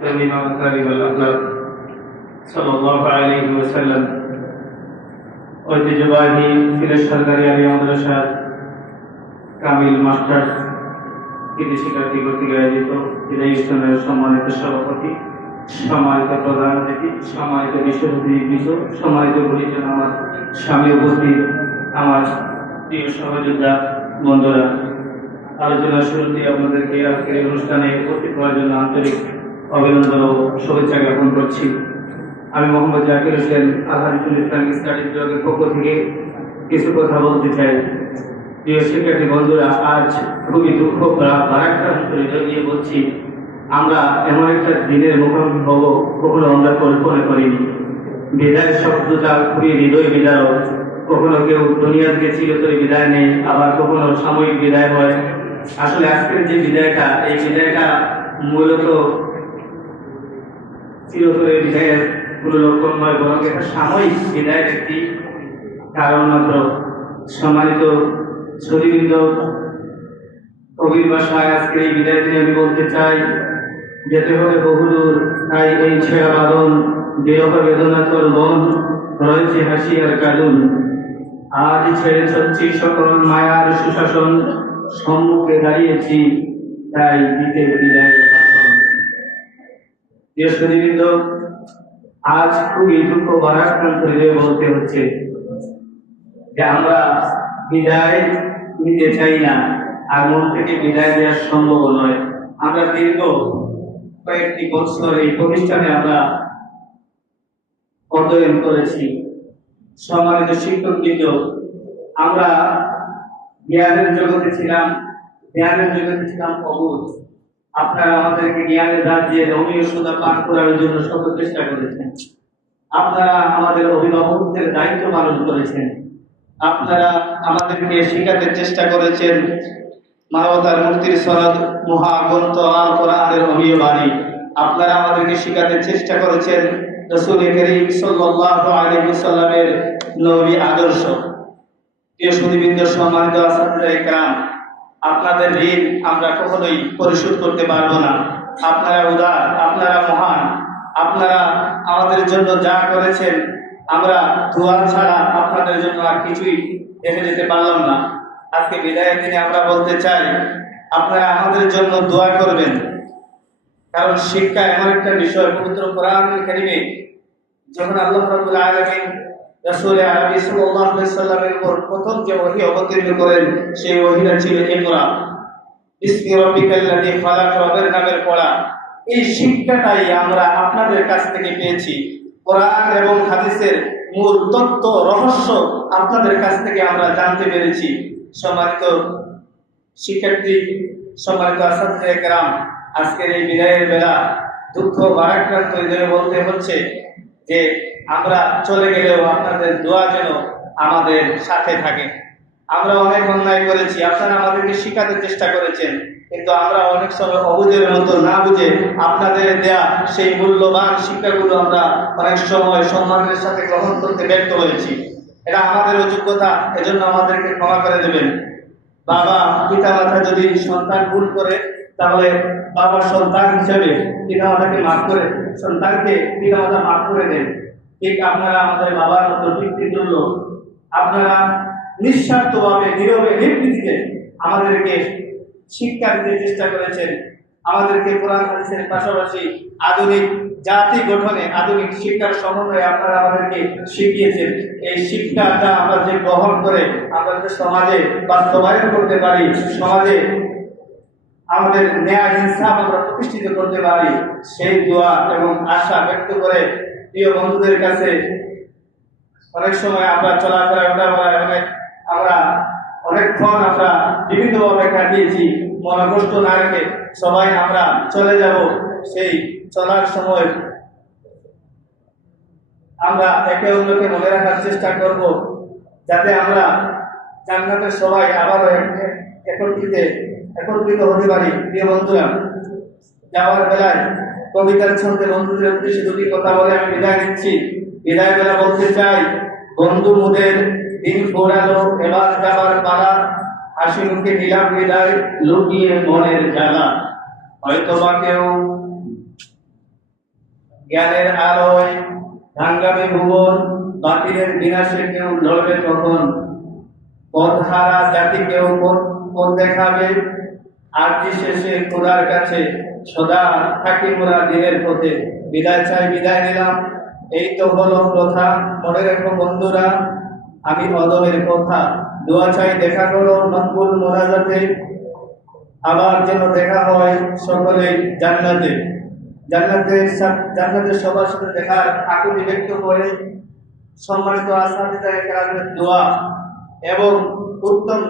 الإمام الكاذب الأكبر صلى الله عليه وسلم ঐতিহ্যবাহী সিলেট সরকারি আলিয়া মাদ্রাসার কামিল মাস্টার্স কৃতি শিক্ষার্থী কর্তৃক আয়োজিত বিদায়ী অনুষ্ঠানের সম্মানিত সভাপতি, সম্মানিত প্রধান অতিথি, সম্মানিত বিশ্ববিদ্যালয় সম্মানিত গুরুজন, আমার স্বামী উপস্থিত, আমার প্রিয় সহযোদ্ধা বন্ধুরা, আলোচনার শুরুতে আপনাদেরকে আজকের এই অনুষ্ঠানে উপস্থিত হওয়ার জন্য আন্তরিক অভিনন্দন ও শুভেচ্ছা জ্ঞাপন করছি। আমি মোহাম্মদ জাকির হোসেন আলহামদুল ইসলামিক স্টাডি বিভাগের পক্ষ থেকে কিছু কথা বলতে চাই। প্রিয় শিক্ষার্থী বন্ধুরা, আজ খুবই দুঃখ ভারাক্রান্ত হৃদয় দিয়ে বলছি, আমরা এমন একটা দিনের মুখোমুখি হব কখনো আমরা কল্পনা করিনি। বিদায় শব্দটা খুবই হৃদয় বিদারক। কখনো কেউ দুনিয়া থেকে চিরতরে বিদায় নেই, আবার কখনো সাময়িক বিদায় হয়। আসলে আজকের যে বিদায়টা, এই বিদায়টা মূলত চিরতরে বিদায়ের কোনো লক্ষণ নয়, বরং একটা সাময়িক বিদায়ের একটি কারণ মাত্র। সম্মানিত শ্রোতৃবৃন্দ, কবির ভাষায় আজকে এই বিদায় নিয়ে আমি বলতে চাই, যেতে হবে বহুদূর, তাই এই ছেঁড়া বাঁধন, বিরহ বেদনাতর বন, রয়েছে হাসি আর কাঁদুন। আজ ছেড়ে চলছি সকল মায়ার সুশাসন, সম্মুখে দাঁড়িয়েছি তাই দিতে বিদায়। শ্রোতৃবৃন্দ, আজ খুবই দুঃখ ভারাক্রান্ত হৃদয়ে বলতে হচ্ছে যে আমরা বিদায় নিতে চাই না, আর মন থেকে বিদায় দেওয়া সম্ভব নয়। আমরা দীর্ঘ কয়েকটি বছর এই প্রতিষ্ঠানে আমরা অধ্যয়ন করেছি। সম্মানিত শিক্ষকবৃন্দ, আমরা জ্ঞানের জগতে ছিলাম, জ্ঞানের জগতে ছিলাম অবুঝ। আপনারা আমাদেরকে জ্ঞানের রাজ্যে রমণীয় সুধা পান করার জন্য সকল চেষ্টা করেছেন। আপনারা আমাদের অভিভাবকদের দায়িত্ব পালন করেছেন। আপনারা আমাদেরকে শেখাতে চেষ্টা করেছেন মানবতার মুক্তির সনদ মহাগ্রন্থ আল কোরআনের অমীয় বাণী। আপনারা আমাদেরকে শেখাতে চেষ্টা করেছেন রাসূল করিম সাল্লাল্লাহু আলাইহি ওয়াসাল্লামের নবী আদর্শ। প্রিয় সুধীবৃন্দ, সম্মানিত ছাত্রছাত্রীরা کرام, আপনাদের ঋণ আমরা কখনোই পরিশোধ করতে পারবো না। আপনারা উদার, আপনারা মহান, আপনারা আমাদের জন্য যা করেছেন, আমরা দোয়া ছাড়া আপনাদের জন্য আর কিছুই দেখে যেতে পারলাম না। আজকে বিদায়ের দিনে আমরা বলতে চাই, আপনারা আমাদের জন্য দোয়া করবেন, কারণ শিক্ষা এমন একটা বিষয়, পবিত্র কোরআনুল কারীমে যখন আল্লাহ রাব্বুল আলামিন রাসূল আরবি সাল্লাল্লাহু আলাইহি সাল্লামের উপর প্রথম যে ওহী অবতীর্ণ করেন, সেই ওহীটা ছিল ইকরা বিসমি রাব্বিকাল্লাযী খালাক, রবের নামের পড়া। এই শিক্ষাটাই আমরা আপনাদের কাছ থেকে পেয়েছি। কোরআন এবং হাদিসের মূল তত্ত্ব রহস্য আপনাদের কাছ থেকে আমরা জানতে পেরেছি। সম্মানিত শিক্ষার্থী, সম্মানিত ছাত্রছাত্রীরা کرام, আজকের এই বিদায়ের বেলা দুঃখ ভারাক্রান্ত হৃদয়ে বলতে হচ্ছে যে আমরা চলে গেলেও আপনাদের দোয়া যেন আমাদের সাথে থাকে। আমরা অনেক অন্যায় করেছি, আপনারা আমাদেরকে শিখাতে চেষ্টা করেছেন, কিন্তু আমরা অনেক সময় অবুঝের মতো না বুঝে আপনাদের দেয়া সেই মূল্যবান শিক্ষাগুলো আমরা অনেক সময় সম্মানের সাথে গ্রহণ করতে ব্যর্থ হয়েছি। এটা আমাদের অযোগ্যতা, এজন্য আমাদেরকে ক্ষমা করে দেবেন। বাবা পিতা মাতা যদি সন্তান ভুল করে, তাহলে বাবা সন্তান হিসেবে পিতা মাতাকে মাফ করে, সন্তানকে পিতা মাতা মাফ করে দেন। ঠিক আপনারা আমাদের বাবার মতো পিতৃতুল্য, আপনারা নিঃস্বার্থভাবে নীরবে নির্ভীতিতে আমাদেরকে শিক্ষা দিতে চেষ্টা করেছেন। আমাদেরকে কোরআন হাদিসের পাশাপাশি আধুনিক জাতি গঠনে আধুনিক শিক্ষার সমন্বয়ে আপনারা আমাদেরকে শিখিয়েছেন। এই শিক্ষাটা আমরা যে গ্রহণ করে আমরা যে সমাজে বাস্তবায়ন করতে পারি, সমাজে আমাদের ন্যায় ইনসাফ আমরা প্রতিষ্ঠিত করতে পারি, সেই দোয়া এবং আশা ব্যক্ত করে প্রিয় বন্ধুদের কাছে অনেক সময় আমরা চলাফেরা আমরা অনেকক্ষণ আমরা বিভিন্নভাবে কাটিয়েছি। মনকষ্ট না রেখে সবাই আমরা চলে যাব, সেই চলার সময় আমরা একে অন্যকে মনে রাখার চেষ্টা করব, যাতে আমরা জান্নাতের সবাই আবারও একত্রিত হতে পারি। প্রিয় বন্ধুরা, যাওয়ার বেলায় কবিতার ছন্দে বন্ধুদের উদ্দেশ্যে দুটি কথা বলে আমি বিদায় নিচ্ছি। বিদায় বেলা বলতে চাই, বন্ধু মুদের দিন ফোরালো, এবার যাবার পালা, হাসি মুখে নিলাম বিদায়, লুকিয়ে মনের জ্বালা। হয়তো বা কেউ জ্ঞানের আলোয় ভাঙ্গাবে ভুবন, বাতিলের বিনাশে কেউ লড়বে কখন, পথহারা জাতিকেও পথ দেখাবে, আরজি শেষে খোদার কাছে সদা থাকি মোরা দিনের পথে। বিদায় চাই, বিদায় নিলাম, এই তো হলো প্রথা। মনে রেখো বন্ধুরা, আমি অদমের কথা। দোয়া চাই দেখা করো মকবুল মোনাজাতে, আবার যেন দেখা হয় সকলেই জান্নাতে। জান্নাতের সবার সাথে দেখার আকুতি ব্যক্ত করে সম্মানিত আসসাতিজা কেরামের দোয়া এবং উত্তম